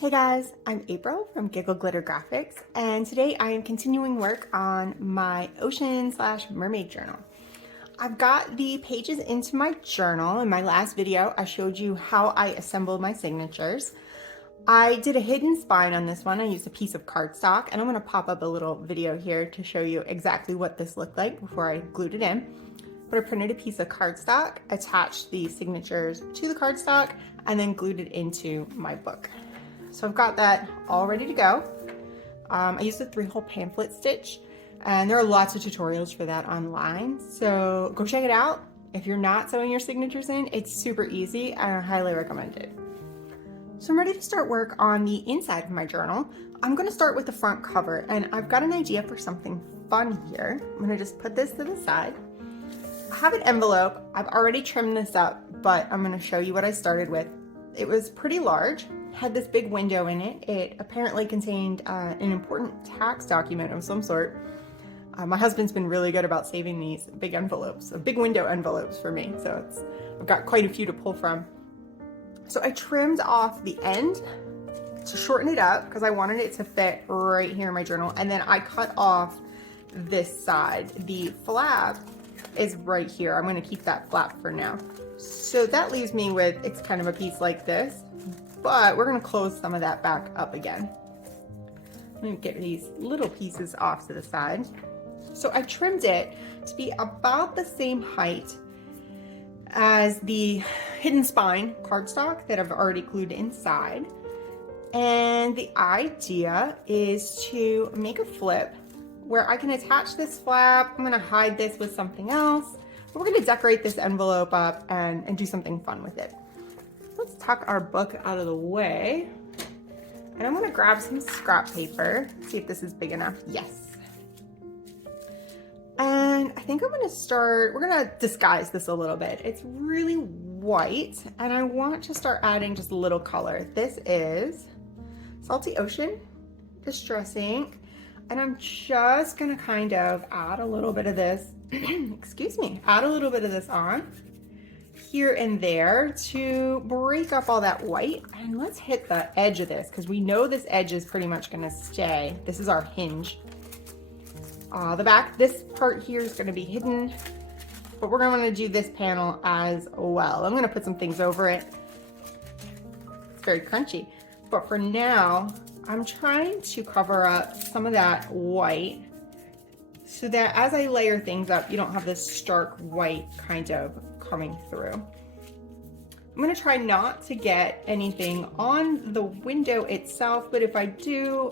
Hey guys, I'm April from Giggle Glitter Graphics, and today I am continuing work on my ocean/mermaid journal. I've got the pages into my journal. In my last video, I showed you how I assembled my signatures. I did a hidden spine on this one. I used a piece of cardstock, and I'm going to pop up a little video here to show you exactly what this looked like before I glued it in. But I printed a piece of cardstock, attached the signatures to the cardstock, and then glued it into my book. So I've got that all ready to go. I used a 3-hole pamphlet stitch, and there are lots of tutorials for that online. So go check it out. If you're not sewing your signatures in, it's super easy and I highly recommend it. So I'm ready to start work on the inside of my journal. I'm gonna start with the front cover, and I've got an idea for something fun here. I'm gonna just put this to the side. I have an envelope. I've already trimmed this up, but I'm gonna show you what I started with. It was pretty large. Had this big window in it. It apparently contained an important tax document of some sort. My husband's been really good about saving these big envelopes, big window envelopes for me, so I've got quite a few to pull from. So I trimmed off the end to shorten it up because I wanted it to fit right here in my journal, and then I cut off this side. The flap is right here. I'm going to keep that flap for now. So that leaves me with, it's kind of a piece like this, but we're going to close some of that back up again. I'm going to get these little pieces off to the side. So I trimmed it to be about the same height as the hidden spine cardstock that I've already glued inside. And the idea is to make a flip where I can attach this flap. I'm going to hide this with something else. We're going to decorate this envelope up and do something fun with it. Let's tuck our book out of the way. And I'm going to grab some scrap paper, see if this is big enough. Yes. And I think I'm going to start, we're going to disguise this a little bit. It's really white, and I want to start adding just a little color. This is Salty Ocean Distress Ink, and I'm just going to kind of add a little bit of this, excuse me, add a little bit of this on here and there to break up all that white. And let's hit the edge of this because we know this edge is pretty much going to stay. This is our hinge. The back, this part here is going to be hidden, but we're going to do this panel as well. I'm going to put some things over it. It's very crunchy, but for now I'm trying to cover up some of that white so that as I layer things up, you don't have this stark white kind of coming through. I'm going to try not to get anything on the window itself, but if I do,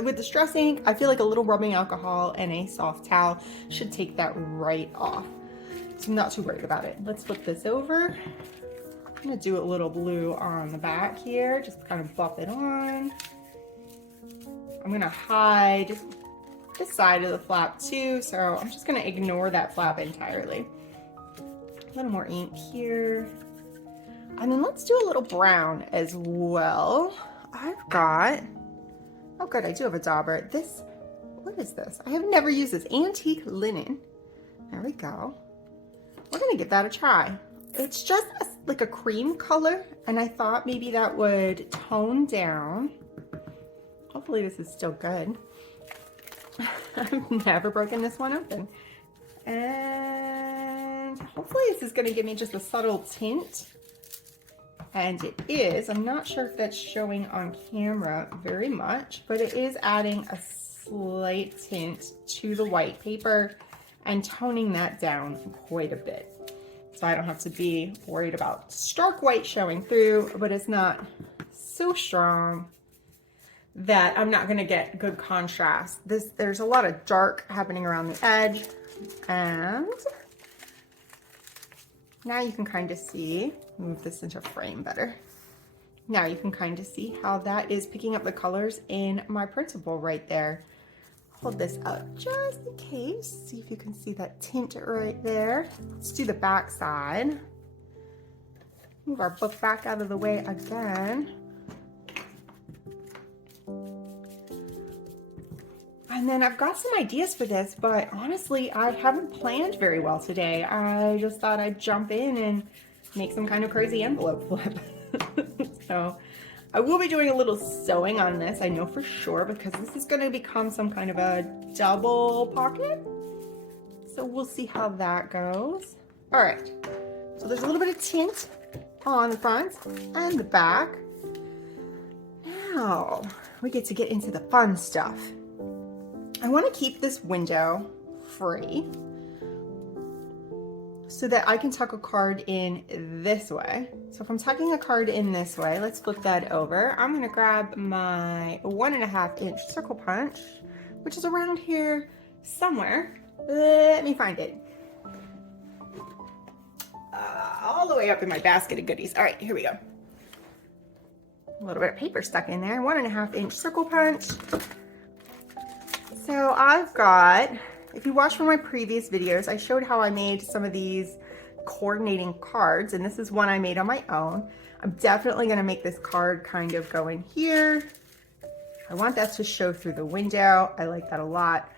with the stress ink, I feel like a little rubbing alcohol and a soft towel should take that right off. So I'm not too worried about it. Let's flip this over. I'm going to do a little blue on the back here, just kind of buff it on. I'm going to hide this side of the flap too, so I'm just going to ignore that flap entirely. A little more ink here. And then let's do a little brown as well. I've got, oh good, I do have a dauber. This, what is this? I have never used this. Antique linen. There we go. We're gonna give that a try. It's just like a cream color, and I thought maybe that would tone down. Hopefully this is still good. I've never broken this one open. And hopefully this is going to give me just a subtle tint. And it is. I'm not sure if that's showing on camera very much, but it is adding a slight tint to the white paper and toning that down quite a bit. So I don't have to be worried about stark white showing through, but it's not so strong that I'm not going to get good contrast. There's a lot of dark happening around the edge, and now you can kind of see, move this into frame better. Now you can kind of see how that is picking up the colors in my printable right there. Hold this up just in case, see if you can see that tint right there. Let's do the back side. Move our book back out of the way again. And then I've got some ideas for this, but honestly, I haven't planned very well today. I just thought I'd jump in and make some kind of crazy envelope flip. So I will be doing a little sewing on this, I know for sure, because this is going to become some kind of a double pocket. So we'll see how that goes. All right, so there's a little bit of tint on the front and the back. Now we get to get into the fun stuff. I want to keep this window free so that I can tuck a card in this way. So if I'm tucking a card in this way, let's flip that over. I'm gonna grab my 1.5 inch circle punch, which is around here somewhere. Let me find it. All the way up in my basket of goodies. All right, here we go. A little bit of paper stuck in there. 1.5 inch circle punch. So I've got, if you watched one of my previous videos, I showed how I made some of these coordinating cards, and this is one I made on my own. I'm definitely gonna make this card kind of go in here. I want that to show through the window. I like that a lot,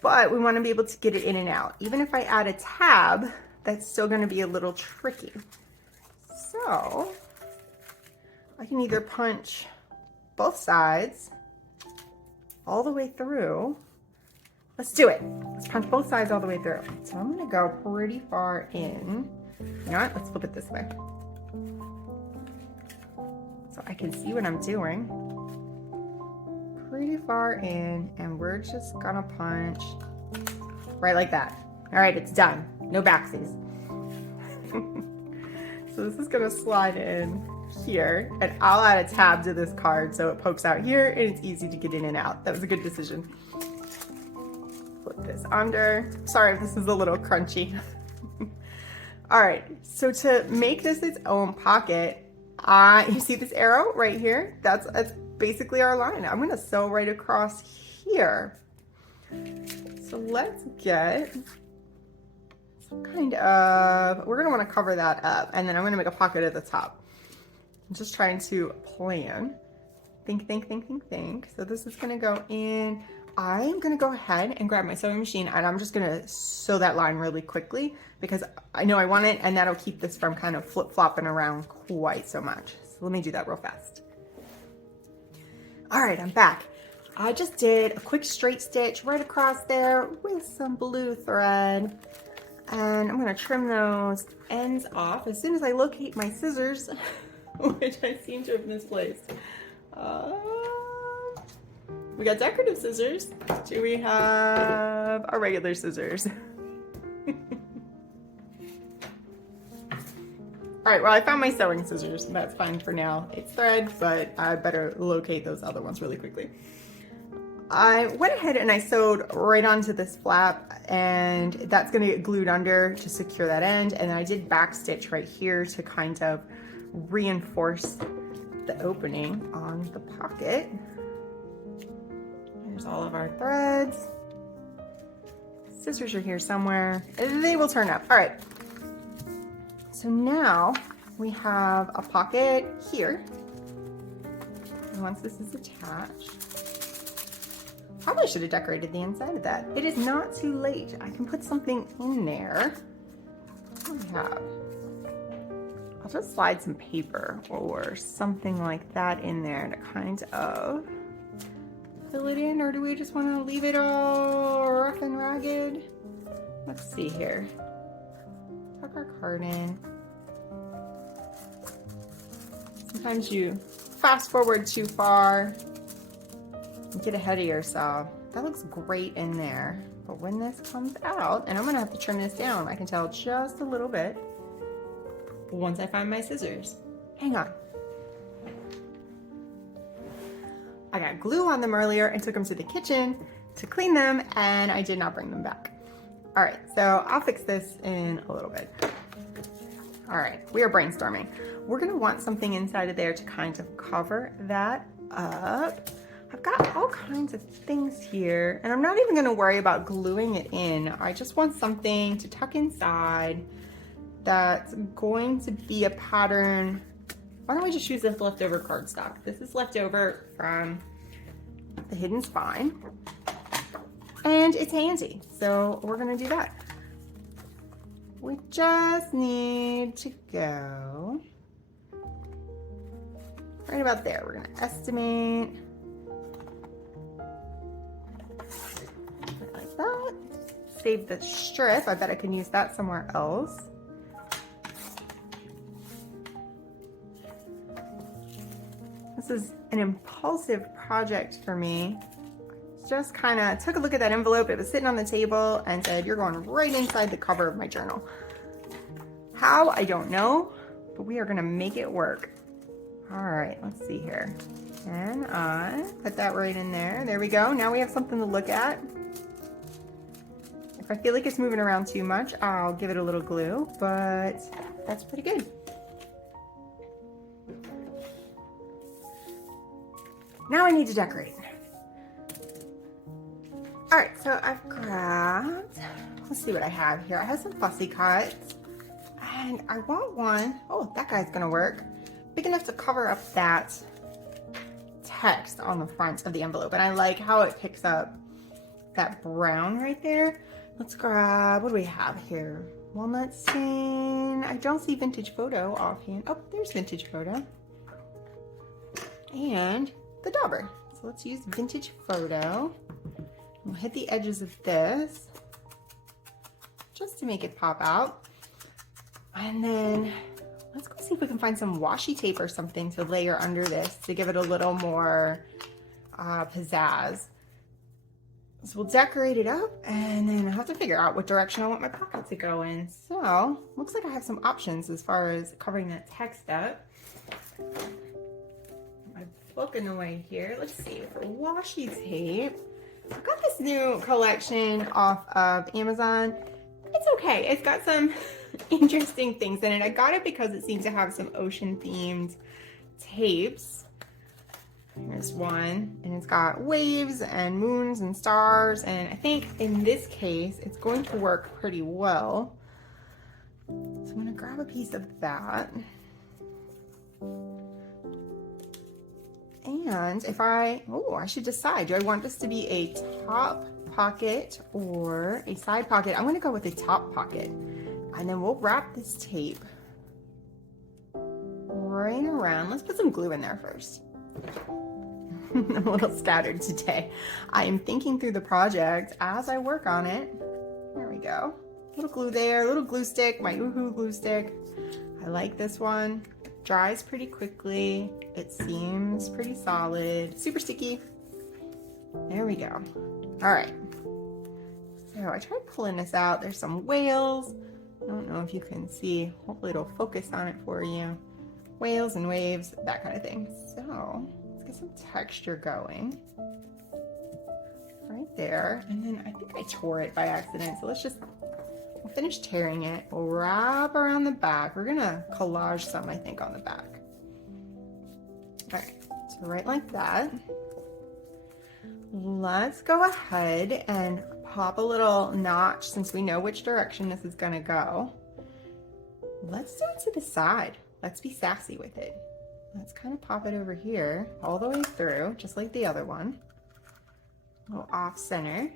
but we wanna be able to get it in and out. Even if I add a tab, that's still gonna be a little tricky. So I can either punch both sides all the way through. Let's do it. Let's punch both sides all the way through. So I'm gonna go pretty far in. You know what? Let's flip it this way, so I can see what I'm doing. Pretty far in, and we're just gonna punch right like that. All right, it's done. No backsies. So this is gonna slide in here, and I'll add a tab to this card so it pokes out here and it's easy to get in and out. That was a good decision. Flip this under. Sorry if this is a little crunchy. All right, so to make this its own pocket, you see this arrow right here? That's basically our line. I'm gonna sew right across here. So let's get some kind of, we're gonna wanna cover that up, and then I'm gonna make a pocket at the top. I'm just trying to plan. Think. So this is gonna go in. I'm gonna go ahead and grab my sewing machine, and I'm just gonna sew that line really quickly because I know I want it, and that'll keep this from kind of flip-flopping around quite so much. So let me do that real fast. All right, I'm back. I just did a quick straight stitch right across there with some blue thread, and I'm gonna trim those ends off as soon as I locate my scissors, which I seem to have misplaced. We got decorative scissors. Do we have our regular scissors? All right, well, I found my sewing scissors, and that's fine for now. It's thread, but I better locate those other ones really quickly. I went ahead and I sewed right onto this flap, and that's gonna get glued under to secure that end, and I did back stitch right here to kind of reinforce the opening on the pocket. There's all of our threads. Scissors are here somewhere. They will turn up. All right. So now we have a pocket here. And once this is attached, probably should have decorated the inside of that. It is not too late. I can put something in there. What do we have? I'll just slide some paper or something like that in there to kind of fill it in, or do we just want to leave it all rough and ragged? Let's see here. Tuck our card in. Sometimes you fast forward too far and get ahead of yourself. That looks great in there, but when this comes out, and I'm gonna have to trim this down, I can tell just a little bit once I find my scissors. Hang on. I got glue on them earlier and took them to the kitchen to clean them, and I did not bring them back. All right, so I'll fix this in a little bit. All right, we are brainstorming. We're gonna want something inside of there to kind of cover that up. I've got all kinds of things here, and I'm not even gonna worry about gluing it in. I just want something to tuck inside that's going to be a pattern. Why don't we just use this leftover cardstock? This is leftover from the hidden spine, and it's handy, so we're gonna do that. We just need to go right about there. We're gonna estimate. Like that. Save the strip. I bet I can use that somewhere else. This is an impulsive project for me. Just kind of took a look at that envelope. It was sitting on the table and said, you're going right inside the cover of my journal. How? I don't know, but we are gonna make it work. All right, let's see here. And I put that right in there. There we go. Now we have something to look at. If I feel like it's moving around too much, I'll give it a little glue, but that's pretty good. Now I need to decorate. All right, so I've grabbed, let's see what I have here. I have some fussy cuts and I want one, oh, that guy's gonna work, big enough to cover up that text on the front of the envelope. And I like how it picks up that brown right there. Let's grab, what do we have here? Walnut stain. I don't see vintage photo offhand. Oh, there's vintage photo. And the dauber. So let's use vintage photo. We'll hit the edges of this just to make it pop out. And then let's go see if we can find some washi tape or something to layer under this to give it a little more pizzazz. So we'll decorate it up and then I have to figure out what direction I want my pocket to go in. So looks like I have some options as far as covering that text up. My book in the way here. Let's see, for washi tape, I've got this new collection off of Amazon. It's okay. It's got some interesting things in it. I got it because it seems to have some ocean themed tapes. Here's one, and it's got waves and moons and stars, and I think in this case it's going to work pretty well. So I'm gonna grab a piece of that. And if I should decide, do I want this to be a top pocket or a side pocket? I'm gonna go with a top pocket. And then we'll wrap this tape right around. Let's put some glue in there first. I'm a little scattered today. I am thinking through the project as I work on it. There we go. A little glue there, a little glue stick, my Oohoo glue stick. I like this one. Dries pretty quickly. It seems pretty solid. Super sticky. There we go. All right. So I tried pulling this out. There's some whales. I don't know if you can see. Hopefully it'll focus on it for you. Whales and waves, that kind of thing. So let's get some texture going. Right there. And then I think I tore it by accident. So we'll finish tearing it. We'll wrap around the back. We're gonna collage some, I think, on the back. All right, so right like that. Let's go ahead and pop a little notch since we know which direction this is gonna go. Let's do it to the side. Let's be sassy with it. Let's kind of pop it over here all the way through, just like the other one. A little off center.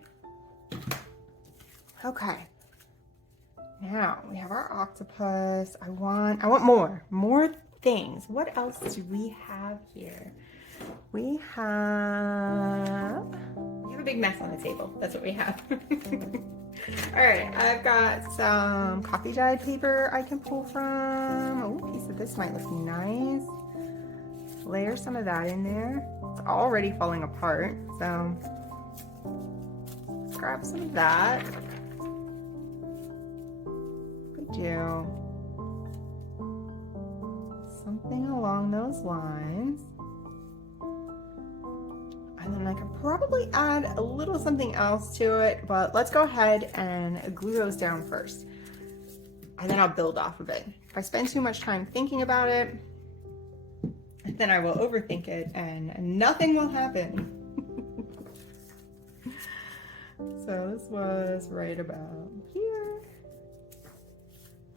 Okay. Now we have our octopus. I want more things. What else do we have here? We have a big mess on the table. That's what we have. All right, I've got some coffee dyed paper I can pull from. Oh, a piece of this might look nice. Layer some of that in there. It's already falling apart, so grab some of that. Could do something along those lines. And then I could probably add a little something else to it, but let's go ahead and glue those down first. And then I'll build off of it. If I spend too much time thinking about it, then I will overthink it and nothing will happen. So this was right about here.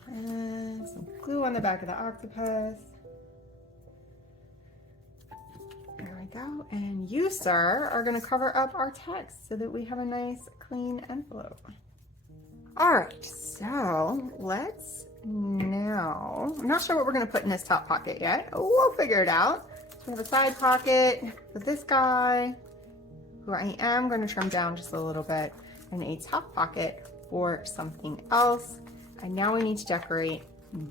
And some glue on the back of the octopus. There we go. And you, sir, are going to cover up our text so that we have a nice clean envelope. All right, so let's now, I'm not sure what we're going to put in this top pocket yet. We'll figure it out. we have a side pocket for this guy, who I am going to trim down just a little bit, and a top pocket for something else. And now we need to decorate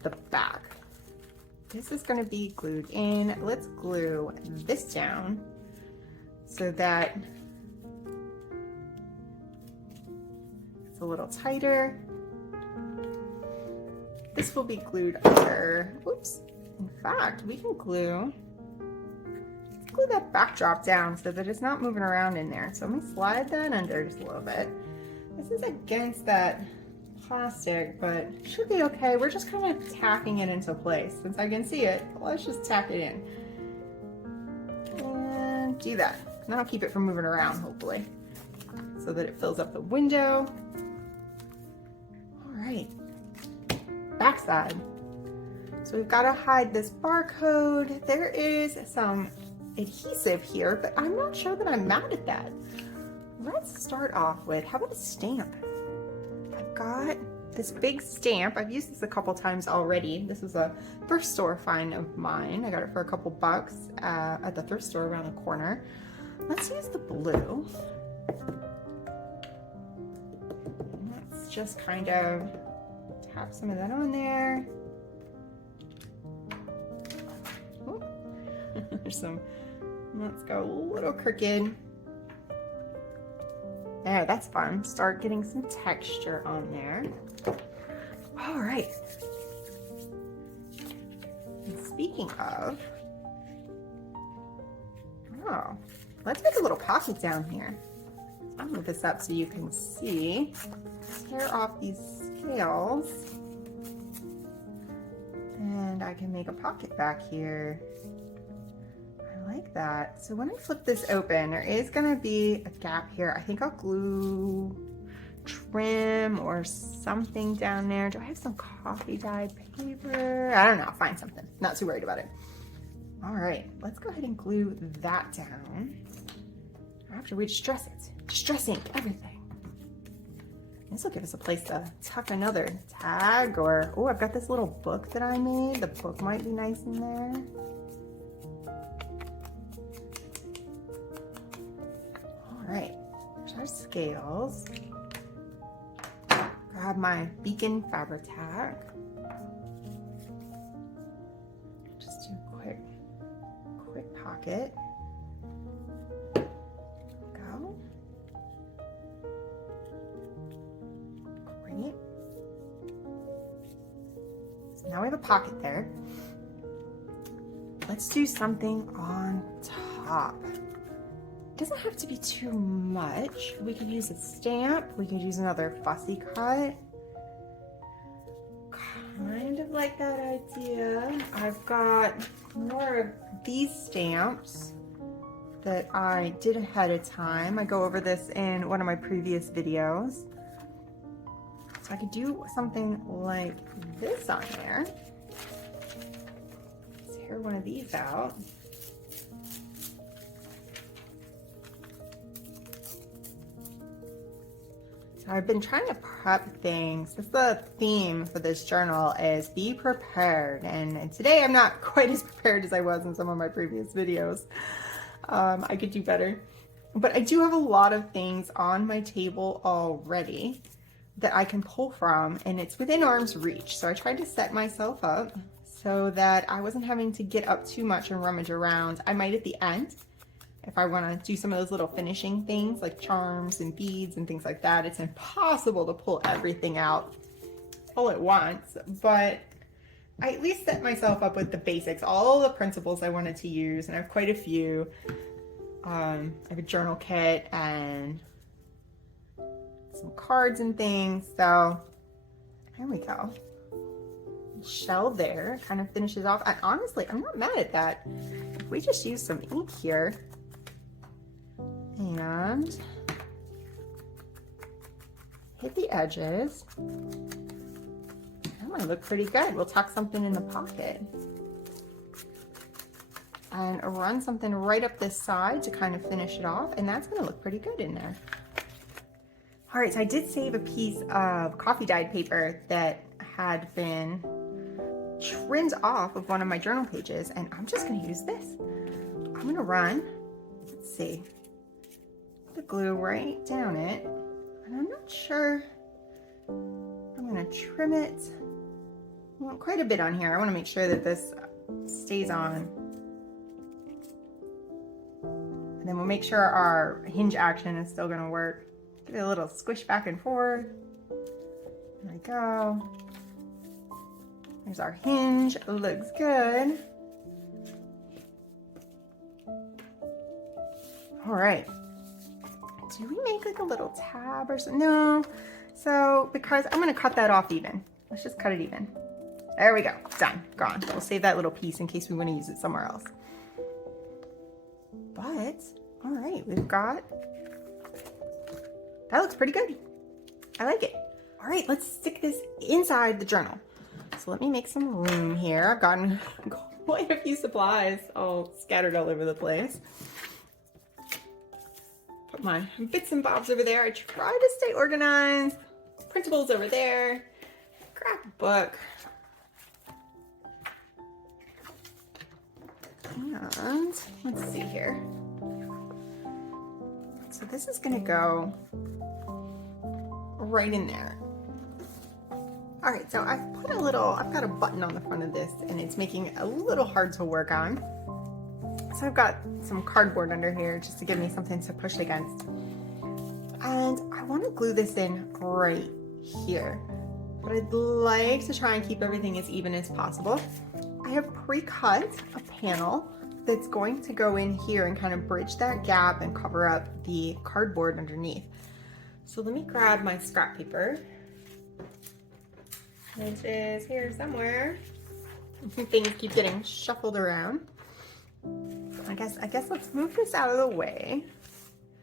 the back. This is going to be glued in. Let's glue this down so that it's a little tighter. This will be glued under. Oops. In fact, we can glue that backdrop down so that it's not moving around in there. So let me slide that under just a little bit. This is against that plastic, but it should be okay. We're just kind of tacking it into place. Since I can see it, let's just tack it in. And do that. And that'll keep it from moving around, hopefully, so that it fills up the window. All right. Backside. So we've got to hide this barcode. There is some adhesive here, but I'm not sure that I'm mad at that. Let's start off with, how about a stamp? I've got this big stamp. I've used this a couple times already. This is a thrift store find of mine. I got it for a couple bucks at the thrift store around the corner. Let's use the blue. Let's just kind of tap some of that on there. There's some, let's go a little crooked. There, that's fun. Start getting some texture on there. All right. And speaking of, oh, let's make a little pocket down here. I'll move this up so you can see. Tear off these scales. And I can make a pocket back here. I like that. So when I flip this open, there is going to be a gap here. I think I'll glue trim or something down there. Do I have some coffee dyed paper? I don't know. I'll find something. Not too worried about it. All right, let's go ahead and glue that down. After we distress it. Distress ink, everything. This will give us a place to tuck another tag, or, oh, I've got this little book that I made. The book might be nice in there. All right, there's our scales. Grab my Beacon fabric tag. Just do a quick pocket. Go. Great. So now we have a pocket there. Let's do something on top. It doesn't have to be too much. We could use a stamp. We could use another fussy cut. Kind of like that idea. I've got more of these stamps that I did ahead of time. I go over this in one of my previous videos. So I could do something like this on there. Let's tear one of these out. I've been trying to prep things. That's the theme for this journal, is be prepared. And today I'm not quite as prepared as I was in some of my previous videos. I could do better. But I do have a lot of things on my table already that I can pull from, and it's within arm's reach. So I tried to set myself up so that I wasn't having to get up too much and rummage around. I might at the end, if I want to do some of those little finishing things like charms and beads and things like that. It's impossible to pull everything out all at once, but I at least set myself up with the basics, all the principles I wanted to use, and I have quite a few. I have a journal kit and some cards and things, so there we go. Shell there kind of finishes off. And honestly, I'm not mad at that. If we just use some ink here, and hit the edges, that might look pretty good. We'll tuck something in the pocket and run something right up this side to kind of finish it off, and that's going to look pretty good in there. All right, so I did save a piece of coffee dyed paper that had been trimmed off of one of my journal pages, and I'm just going to use this. I'm gonna run, let's see, the glue right down it. And I'm not sure, I'm gonna trim it. I want quite a bit on here. I wanna make sure that this stays on. And then we'll make sure our hinge action is still gonna work. Give it a little squish back and forth. There we go. There's our hinge, looks good. All right, do we make like a little tab or something? No, so because I'm gonna cut that off even. Let's just cut it even. There we go, done, gone. We'll save that little piece in case we wanna use it somewhere else. But, all right, we've got, that looks pretty good. I like it. All right, let's stick this inside the journal. So let me make some room here. I've gotten quite a few supplies all scattered all over the place. Put my bits and bobs over there. I try to stay organized. Printables over there. Grab a book. And let's see here. So this is gonna go right in there. All right, so I've got a button on the front of this and it's making it a little hard to work on. So I've got some cardboard under here just to give me something to push against. And I want to glue this in right here, but I'd like to try and keep everything as even as possible. I have pre-cut a panel that's going to go in here and kind of bridge that gap and cover up the cardboard underneath. So let me grab my scrap paper, which is here somewhere. Things keep getting shuffled around. I guess let's move this out of the way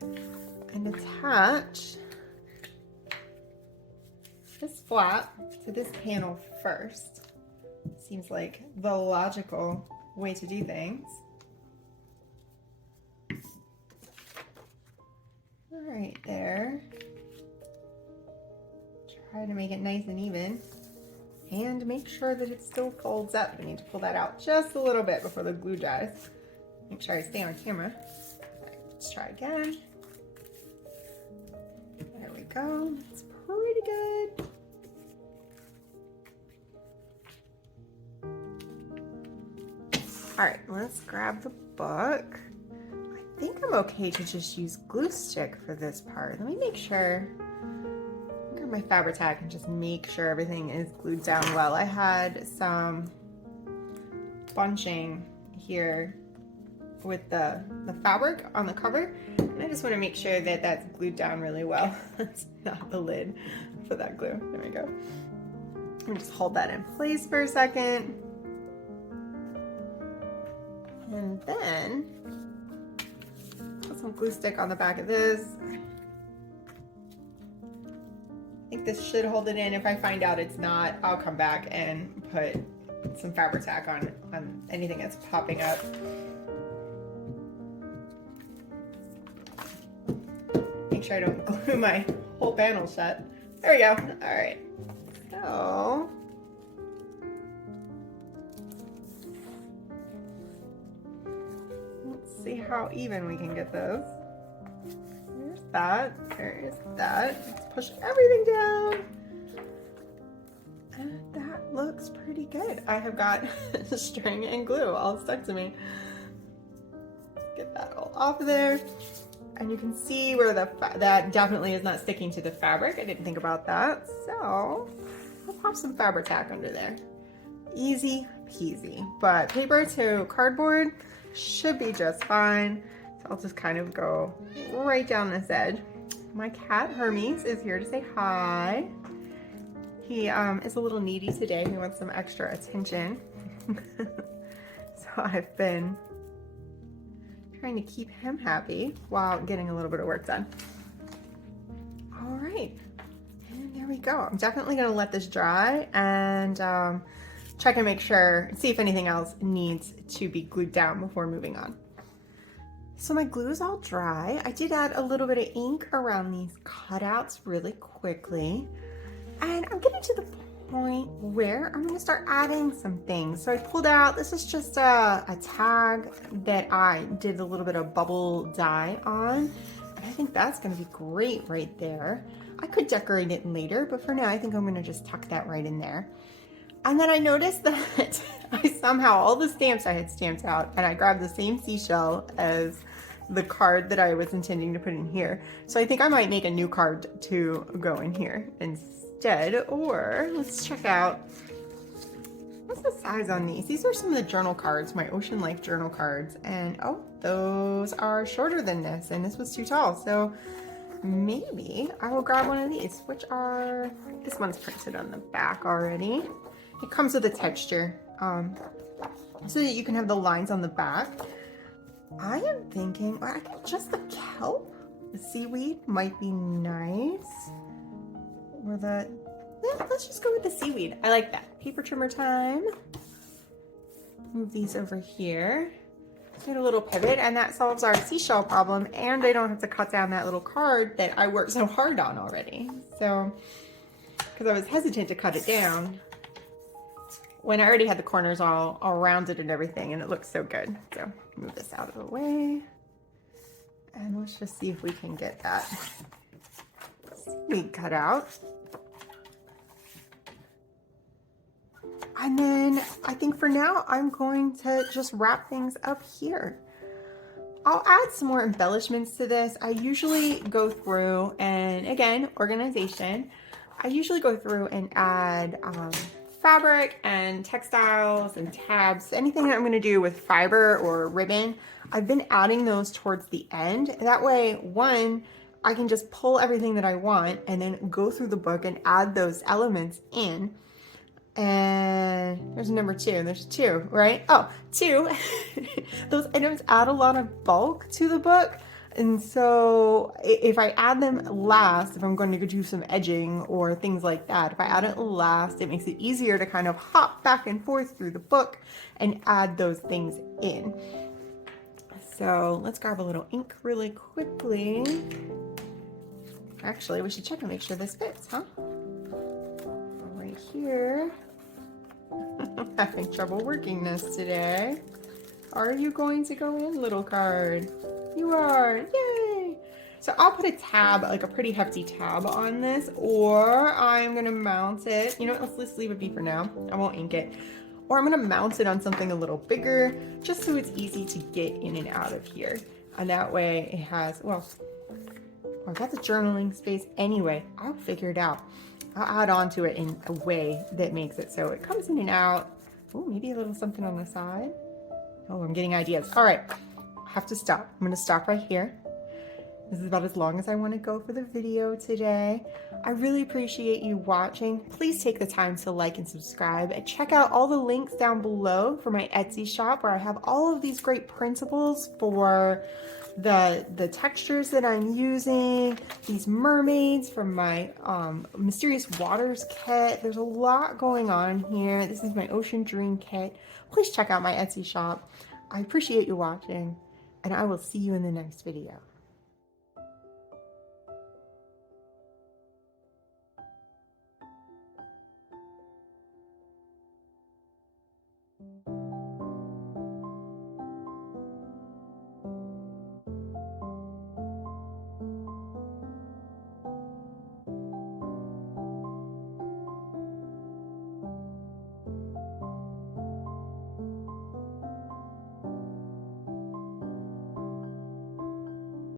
and attach this flap to this panel first. Seems like the logical way to do things. All right, there. Try to make it nice and even. And make sure that it still folds up. I need to pull that out just a little bit before the glue dries. Make sure I stay on camera. All right, let's try again. There we go. That's pretty good. All right, let's grab the book. I think I'm okay to just use glue stick for this part. Let me make sure. Grab my Fabri-Tac and just make sure everything is glued down well. I had some bunching here with the fabric on the cover, and I just want to make sure that that's glued down really well. That's not the lid for that glue. There we go. Let me just hold that in place for a second. And then put some glue stick on the back of this. I think this should hold it in. If I find out it's not, I'll come back and put some Fabri-Tac on anything that's popping up. Make sure I don't glue my whole panel shut. There we go. All right. So let's see how even we can get those. There's that. There's that. Let's push everything down. And that looks pretty good. I have got string and glue all stuck to me. Get that all off of there. And you can see where that definitely is not sticking to the fabric. I didn't think about that. So I'll pop some Fabri-Tac under there. Easy peasy. But paper to cardboard should be just fine. So I'll just kind of go right down this edge. My cat Hermes is here to say hi. He is a little needy today. He wants some extra attention. So I've been trying to keep him happy while getting a little bit of work done. All right, and there we go. I'm definitely gonna let this dry and check and make sure, see if anything else needs to be glued down before moving on. So my glue is all dry. I did add a little bit of ink around these cutouts really quickly. And I'm getting to the point where I'm gonna start adding some things. So I pulled out, this is just a tag that I did a little bit of bubble dye on. I think that's gonna be great right there. I could decorate it later, but for now I think I'm gonna just tuck that right in there. And then I noticed that I somehow, all the stamps I had stamped out, and I grabbed the same seashell as the card that I was intending to put in here. So I think I might make a new card to go in here instead, or let's check out, what's the size on these? These are some of the journal cards, my Ocean Life journal cards, and oh, those are shorter than this, and this was too tall, so maybe I will grab one of these, which are, this one's printed on the back already. It comes with a texture, so that you can have the lines on the back. I am thinking, well, I think just the kelp, the seaweed might be nice. Or the, yeah, let's just go with the seaweed. I like that. Paper trimmer time. Move these over here. Get a little pivot, and that solves our seashell problem, and I don't have to cut down that little card that I worked so hard on already. So, because I was hesitant to cut it down when I already had the corners all rounded and everything, and it looks so good. So move this out of the way, and let's just see if we can get that seaweed cut out. And then I think for now, I'm going to just wrap things up here. I'll add some more embellishments to this. I usually go through, and again, organization. I usually go through and add fabric and textiles and tabs, anything that I'm gonna do with fiber or ribbon. I've been adding those towards the end. That way, one, I can just pull everything that I want and then go through the book and add those elements in. And there's number 2, there's 2, right? Oh, 2, those items add a lot of bulk to the book. And so if I add them last, if I'm going to go do some edging or things like that, if I add it last, it makes it easier to kind of hop back and forth through the book and add those things in. So let's grab a little ink really quickly. Actually, we should check and make sure this fits, huh? Right here. I'm having trouble working this today. Are you going to go in, little card? You are, yay! So I'll put a tab, like a pretty hefty tab on this, or I'm gonna mount it. You know what, let's leave it be for now. I won't ink it. Or I'm gonna mount it on something a little bigger, just so it's easy to get in and out of here. And that way it has, well, I've got the journaling space anyway. I'll figure it out. I'll add on to it in a way that makes it so it comes in and out. Oh, maybe a little something on the side. Oh, I'm getting ideas. All right, I have to stop. I'm gonna stop right here. This is about as long as I want to go for the video today. I really appreciate you watching. Please take the time to like and subscribe, and check out all the links down below for my Etsy shop, where I have all of these great printables for the textures that I'm using, these mermaids from my Mysterious Waters kit. There's a lot going on here. This is my Ocean Dream kit. Please check out my Etsy shop. I appreciate you watching, and I will see you in the next video.